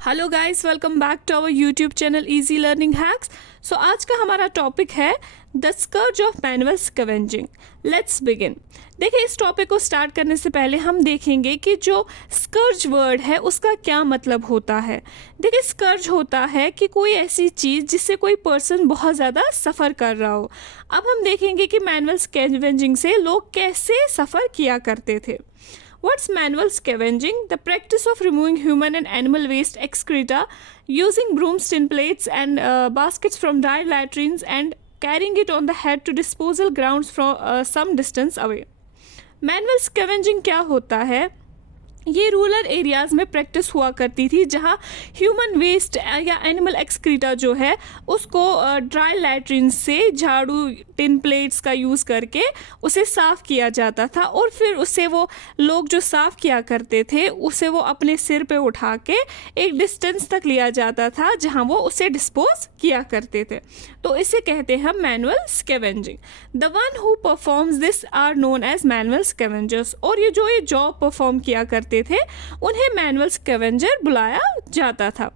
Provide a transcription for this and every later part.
Hello guys, welcome back to our YouTube channel easy learning hacks. So आज का हमारा topic है the scourge of manual scavenging. Let's begin. देखिए, इस topic को स्टार्ट करने से पहले हम देखेंगे कि जो स्कर्ज वर्ड है उसका क्या मतलब होता है। देखिए, स्कर्ज होता है कि कोई ऐसी चीज़ जिससे कोई पर्सन बहुत ज़्यादा सफ़र कर रहा हो। अब हम देखेंगे कि मैनुअल स्कैवेंजिंग से लोग कैसे सफ़र किया करते थे। What's manual scavenging? The practice of removing human and animal waste excreta using brooms, tin plates, and baskets from dry latrines and carrying it on the head to disposal grounds from some distance away. Manual scavenging क्या होता है? ये rural areas में practice हुआ करती थी, जहाँ human waste या एनिमल एक्सक्रीटा जो है उसको ड्राई लैट्रिन से झाड़ू, टिन प्लेट्स का यूज़ करके उसे साफ़ किया जाता था और फिर उसे वो लोग जो साफ़ किया करते थे उसे वो अपने सिर पे उठा के एक डिस्टेंस तक लिया जाता था जहाँ वो उसे डिस्पोज किया करते थे। तो इसे कहते हैं manual scavenging. The one who performs this are known as manual scavengers. और ये जॉब परफॉर्म किया करते थे उन्हें मैनुअल स्कैवेंजर बुलाया जाता था।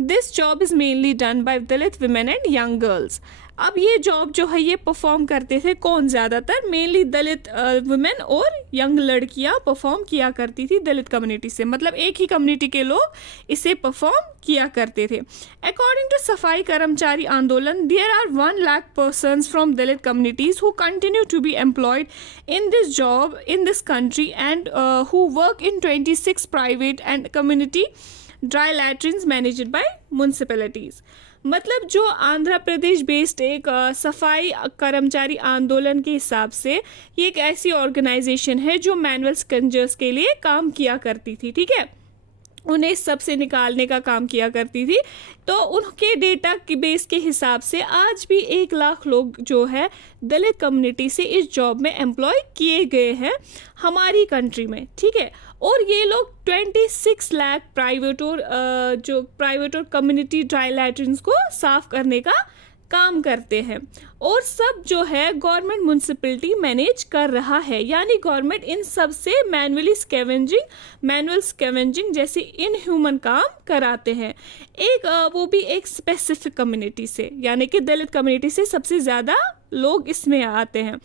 This job is mainly done by Dalit women and young girls. अब ये जॉब जो है ये परफॉर्म करते थे कौन? ज़्यादातर मेनली दलित वुमेन और यंग लड़कियां परफॉर्म किया करती थी दलित कम्युनिटी से, मतलब एक ही कम्युनिटी के लोग इसे परफॉर्म किया करते थे। According to Safai Karmachari Andolan, there are 1 lakh persons from Dalit communities who continue to be employed in this job in this country and who work in 26 private and community dry latrines managed by municipalities. मतलब जो Andhra Pradesh based एक सफाई कर्मचारी आंदोलन के हिसाब से ये एक ऐसी ऑर्गेनाइजेशन है जो मैनुअल स्कैवेंजर्स के लिए काम किया करती थी, ठीक है, उन्हें इस सब से निकालने का काम किया करती थी। तो उनके डेटा के बेस के हिसाब से आज भी 1 लाख लोग जो है दलित कम्युनिटी से इस जॉब में एम्प्लॉय किए गए हैं हमारी कंट्री में, ठीक है। और ये लोग 26 लाख प्राइवेट और कम्युनिटी ड्राई लैट्रिन्स को साफ करने का काम करते हैं और सब जो है गवर्नमेंट म्युनिसिपैलिटी मैनेज कर रहा है, यानी गवर्नमेंट इन सब से मैनुअल स्कैवेंजिंग जैसे इनह्यूमन काम कराते हैं। वो भी एक स्पेसिफिक कम्युनिटी से, यानी कि दलित कम्युनिटी से सबसे ज़्यादा लोग इसमें आते हैं।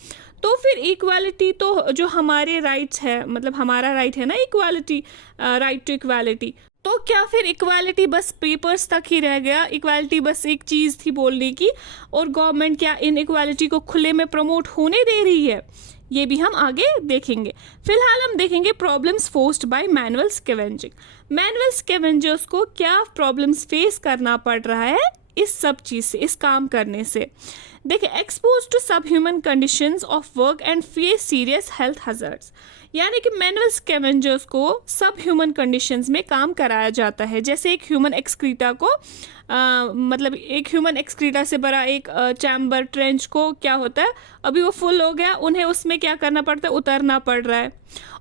तो फिर इक्वालिटी तो जो हमारे राइट्स है, मतलब हमारा राइट है ना इक्वालिटी, राइट टू इक्वालिटी, तो क्या फिर इक्वालिटी बस पेपर्स तक ही रह गया? इक्वालिटी बस एक चीज़ थी बोलने की और गवर्नमेंट क्या इन इक्वालिटी को खुले में प्रमोट होने दे रही है? ये भी हम आगे देखेंगे। फिलहाल हम देखेंगे problems faced by manual scavenging. Manual scavengers को क्या प्रॉब्लम्स फेस करना पड़ रहा है इस सब चीज़ से, इस काम करने से? देखिए, एक्सपोज टू सब human conditions of work and face serious health hazards. यानी कि मैनुअल स्कैवेंजर्स को सब ह्यूमन कंडीशंस में काम कराया जाता है। जैसे एक ह्यूमन एक्सक्रीटा को मतलब एक ह्यूमन एक्सक्रीटा से भरा एक चैम्बर ट्रेंच को क्या होता है, अभी वो फुल हो गया, उन्हें उसमें क्या करना पड़ता है, उतरना पड़ रहा है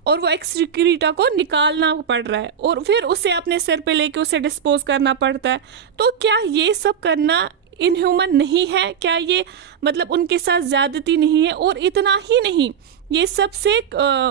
और वो एक्सक्रीटा को निकालना पड़ रहा है और फिर उसे अपने सिर पे लेके उसे डिस्पोज करना पड़ता है। तो क्या ये सब करना इनह्यूमन नहीं है? क्या ये मतलब उनके साथ ज़्यादती नहीं है? और इतना ही नहीं, ये सब से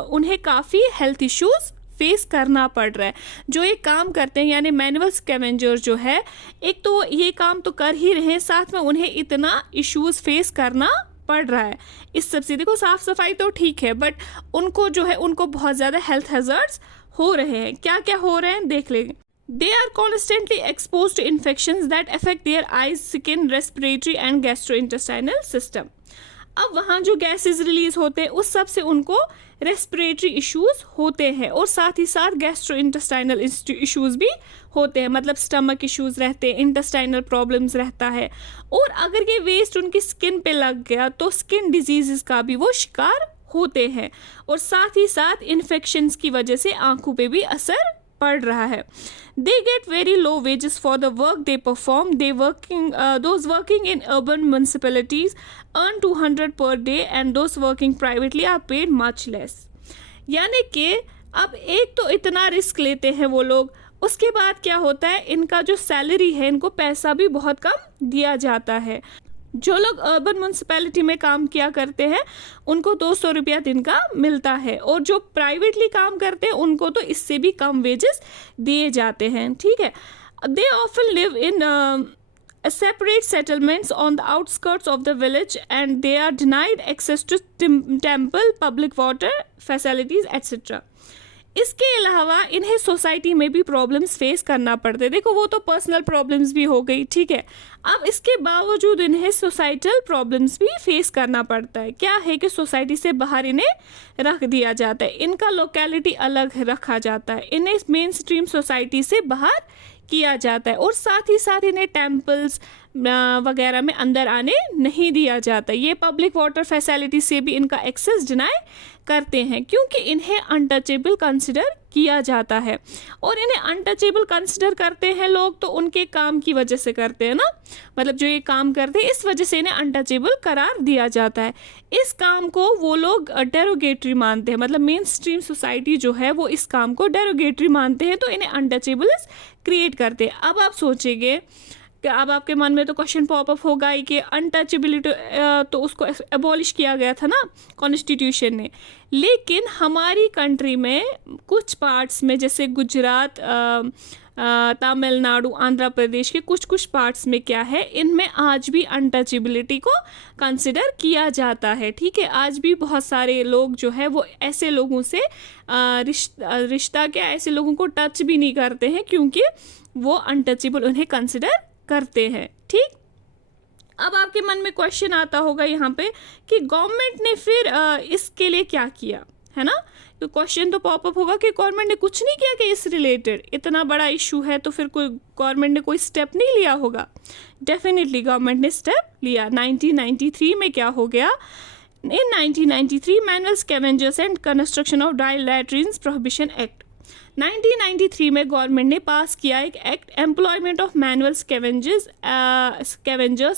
उन्हें काफ़ी हेल्थ इश्यूज फेस करना पड़ रहा है। जो ये काम करते हैं यानी मैनुअल स्कैवेंजर जो है, एक तो ये काम तो कर ही रहे हैं, साथ में उन्हें इतना इश्यूज फेस करना पड़ रहा है। इस सब से देखो, साफ सफाई तो ठीक है बट उनको जो है उनको बहुत ज़्यादा हेल्थ हैजर्ड्स हो रहे हैं। क्या क्या हो रहे हैं देख लेंगे। They are constantly exposed to infections that affect their eyes, skin, respiratory and gastrointestinal system. अब वहाँ जो गैसेज रिलीज होते हैं उस सब से उनको रेस्पिरेटरी इश्यूज होते हैं और साथ ही साथ गैस्ट्रोइंटेस्टाइनल इश्यूज भी होते हैं, मतलब स्टमक इश्यूज रहते हैं, इंटेस्टाइनल प्रॉब्लम्स रहता है। और अगर ये वेस्ट उनकी स्किन पे लग गया तो स्किन डिजीज़ का भी वो शिकार होते हैं और साथ ही साथ इन्फेक्शंस की वजह से आंखों पे भी असर पड़ रहा है। They get very low wages for the work they perform. Those working in urban municipalities earn 200 per day and those working privately are paid much less. यानी कि अब एक तो इतना रिस्क लेते हैं वो लोग, उसके बाद क्या होता है, इनका जो सैलरी है इनको पैसा भी बहुत कम दिया जाता है। जो लोग अर्बन म्यूनसिपैलिटी में काम किया करते हैं उनको 200 रुपया दिन का मिलता है और जो प्राइवेटली काम करते हैं उनको तो इससे भी कम वेजेस दिए जाते हैं, ठीक है। they often live in separate settlements on the outskirts of the village and they are denied access to temple, public water facilities etc. इसके अलावा इन्हें सोसाइटी में भी प्रॉब्लम्स फेस करना पड़ते हैं. देखो वो तो पर्सनल प्रॉब्लम्स भी हो गई, ठीक है. अब इसके बावजूद इन्हें सोसाइटल प्रॉब्लम्स भी फेस करना पड़ता है. क्या है कि सोसाइटी से बाहर इन्हें रख दिया जाता है, इनका लोकेलिटी अलग रखा जाता है, इन्हें मेन स्ट्रीम सोसाइटी से बाहर किया जाता है और साथ ही साथ इन्हें टेम्पल्स वगैरह में अंदर आने नहीं दिया जाता. ये पब्लिक वाटर फैसिलिटी से भी इनका एक्सेस डिनाई करते हैं क्योंकि इन्हें अनटचेबल कंसिडर किया जाता है. और इन्हें अनटचेबल कंसिडर करते हैं लोग तो उनके काम की वजह से करते हैं ना, मतलब जो ये काम करते हैं इस वजह से इन्हें अनटचेबल करार दिया जाता है. इस काम को वो लोग डेरोगेटरी मानते हैं, मतलब मेन स्ट्रीम सोसाइटी जो है वो इस काम को डेरोगेटरी मानते हैं तो इन्हें अनटचेबल क्रिएट करते हैं. अब आप सोचेंगे कि अब आपके मन में तो क्वेश्चन पॉपअप होगा ही कि अनटचेबिलिटी तो उसको एबॉलिश किया गया था ना कॉन्स्टिट्यूशन ने, लेकिन हमारी कंट्री में कुछ पार्ट्स में जैसे गुजरात, तमिलनाडु, आंध्र प्रदेश के कुछ पार्ट्स में क्या है, इनमें आज भी अनटचेबिलिटी को कंसिडर किया जाता है. ठीक है, आज भी बहुत सारे लोग जो है वो ऐसे लोगों से रिश्ता क्या ऐसे लोगों को टच भी नहीं करते हैं क्योंकि वो अनटचेबल उन्हें कंसिडर करते हैं. ठीक, अब आपके मन में क्वेश्चन आता होगा यहाँ पे कि गवर्नमेंट ने फिर इसके लिए क्या किया, है ना. तो क्वेश्चन तो पॉपअप होगा कि गवर्नमेंट ने कुछ नहीं किया कि इस रिलेटेड, इतना बड़ा इशू है तो फिर कोई गवर्नमेंट ने कोई स्टेप नहीं लिया होगा. डेफिनेटली गवर्नमेंट ने स्टेप लिया. 1993 में क्या हो गया, इन 1993 manual scavengers and construction of dry latrines prohibition act. 1993 में गवर्नमेंट ने पास किया एक act, employment of manual scavengers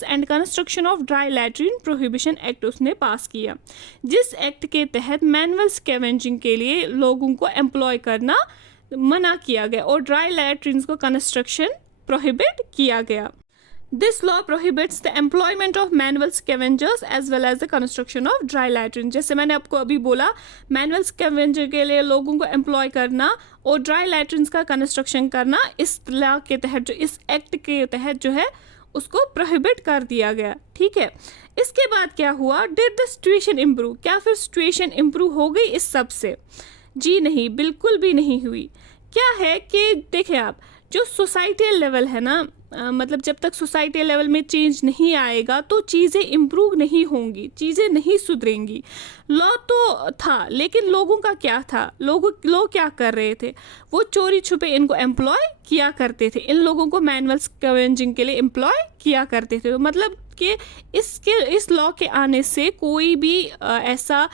and construction of dry latrine prohibition act उसने पास किया, जिस एक्ट के तहत मैनुअल स्कैवेंजिंग के लिए लोगों को एम्प्लॉय करना मना किया गया और ड्राई लैट्रिन्स को कंस्ट्रक्शन प्रोहिबिट किया गया. This law prohibits the employment of manual scavengers as well as the construction of dry latrines. जैसे मैंने आपको अभी बोला, मैनुअल स्कैवेंजर के लिए लोगों को एम्प्लॉय करना और ड्राई लैट्रिन्स का कंस्ट्रक्शन करना इस लॉ के तहत, जो इस एक्ट के तहत जो है उसको प्रोहिबिट कर दिया गया. ठीक है, इसके बाद क्या हुआ, डिड द सिचुएशन इम्प्रूव, क्या फिर सिचुएशन इम्प्रूव हो गई इस सब से? जी नहीं, बिल्कुल भी नहीं हुई. क्या है कि देखें आप, जो सोसाइटल लेवल है ना, मतलब जब तक सोसाइटी लेवल में चेंज नहीं आएगा तो चीज़ें इम्प्रूव नहीं होंगी, चीज़ें नहीं सुधरेंगी. लॉ तो था लेकिन लोगों का क्या था, लोग क्या कर रहे थे, वो चोरी छुपे इनको एम्प्लॉय किया करते थे, इन लोगों को मैनुअल स्कैवेंजिंग के लिए एम्प्लॉय किया करते थे. तो मतलब कि इस लॉ के आने से कोई भी ऐसा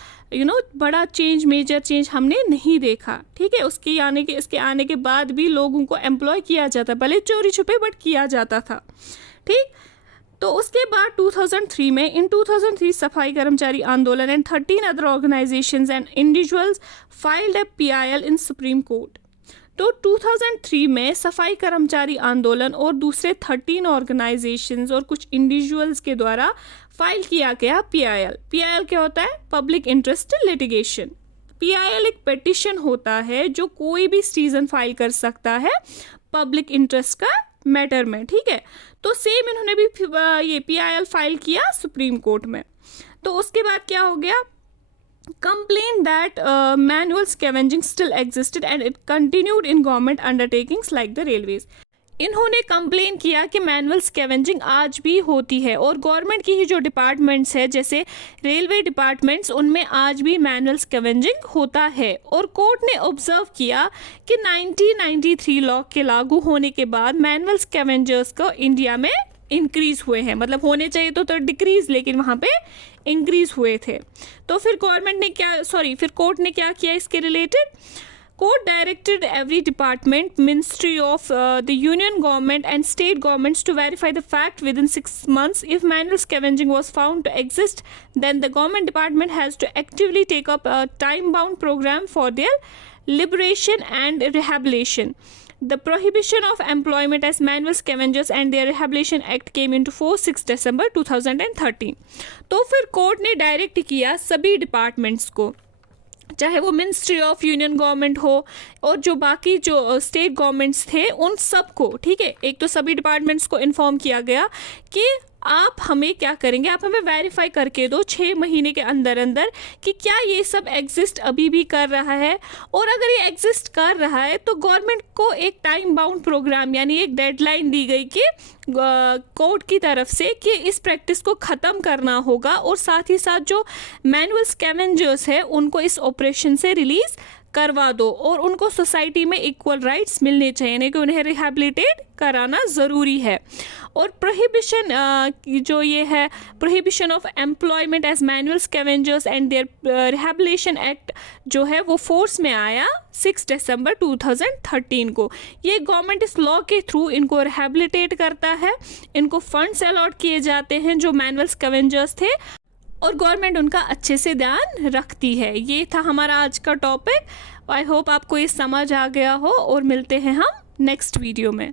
बड़ा चेंज, मेजर चेंज हमने नहीं देखा. ठीक है, इसके आने के बाद भी लोगों को एम्प्लॉय किया जाता, भले चोरी छुपे बट किया जाता था. ठीक, तो उसके बाद 2003 में, इन 2003 सफाई कर्मचारी आंदोलन and 13 other organisations and individuals filed a PIL in supreme court. तो 2003 में सफाई कर्मचारी आंदोलन और दूसरे 13 ऑर्गेनाइजेशंस और कुछ इंडिविजुअल्स के द्वारा फाइल किया गया PIL. PIL क्या होता है, पब्लिक इंटरेस्ट लिटिगेशन. PIL एक पिटिशन होता है जो कोई भी सिटीजन फाइल कर सकता है पब्लिक इंटरेस्ट का मैटर में. ठीक है, तो सेम इन्होंने भी ये PIL फाइल किया सुप्रीम कोर्ट में. तो उसके बाद क्या हो गया, complained that manual scavenging still existed and it continued in government undertakings like the railways. इन्होंने कंप्लेन किया कि मैनुअल स्कैवेंजिंग आज भी होती है और गवर्नमेंट की ही जो डिपार्टमेंट्स है जैसे रेलवे डिपार्टमेंट्स, उनमें आज भी मैनुअल स्कैवेंजिंग होता है. और कोर्ट ने ऑब्जर्व किया कि 1993 लॉ के लागू होने के बाद मैनुअल स्कैवेंजर्स को इंडिया में इंक्रीज हुए हैं, मतलब होने चाहिए तो डिक्रीज, लेकिन वहाँ पे इंक्रीज हुए थे. तो फिर फिर कोर्ट ने क्या किया इसके related, court directed every department, ministry of the union government and state governments to verify the fact within 6 months. If manual scavenging was found to exist, then the government department has to actively take up a time-bound program for their liberation and rehabilitation. The Prohibition of Employment as Manual Scavengers and their Rehabilitation Act came into force 6 December 2013. तो फिर court ने direct किया सभी departments को चाहे वो ministry of union government हो और जो बाकी जो स्टेट गवर्नमेंट्स थे उन सबको, ठीक है, एक तो सभी डिपार्टमेंट्स को इन्फॉर्म किया गया कि आप हमें क्या करेंगे, आप हमें वेरीफाई करके दो 6 महीने के अंदर अंदर कि क्या ये सब एग्जिस्ट अभी भी कर रहा है, और अगर ये एग्जिस्ट कर रहा है तो गवर्नमेंट को एक टाइम बाउंड प्रोग्राम यानी एक डेडलाइन दी गई कि कोर्ट की तरफ से कि इस प्रैक्टिस को ख़त्म करना होगा, और साथ ही साथ जो मैनुअल स्कैवेंजर्स है उनको इस ऑपरेशन से रिलीज़ करवा दो, और उनको सोसाइटी में इक्वल राइट्स मिलने चाहिए, यानी कि उन्हें रिहेबिलिटेट कराना ज़रूरी है। और प्रोहिबिशन जो ये है, prohibition of employment as manual scavengers and their rehabilitation act जो है वो फोर्स में आया 6 दिसंबर 2013 को। ये गवर्नमेंट इस लॉ के थ्रू इनको रिहेबिलिटेट करता है, इनको फंड्स अलॉट किए जाते हैं जो मैनुअल स्कैवेंजर्स थे, और गवर्नमेंट उनका अच्छे से ध्यान रखती है। ये था हमारा आज का टॉपिक। आई होप आपको ये समझ आ गया हो, और मिलते हैं हम नेक्स्ट वीडियो में।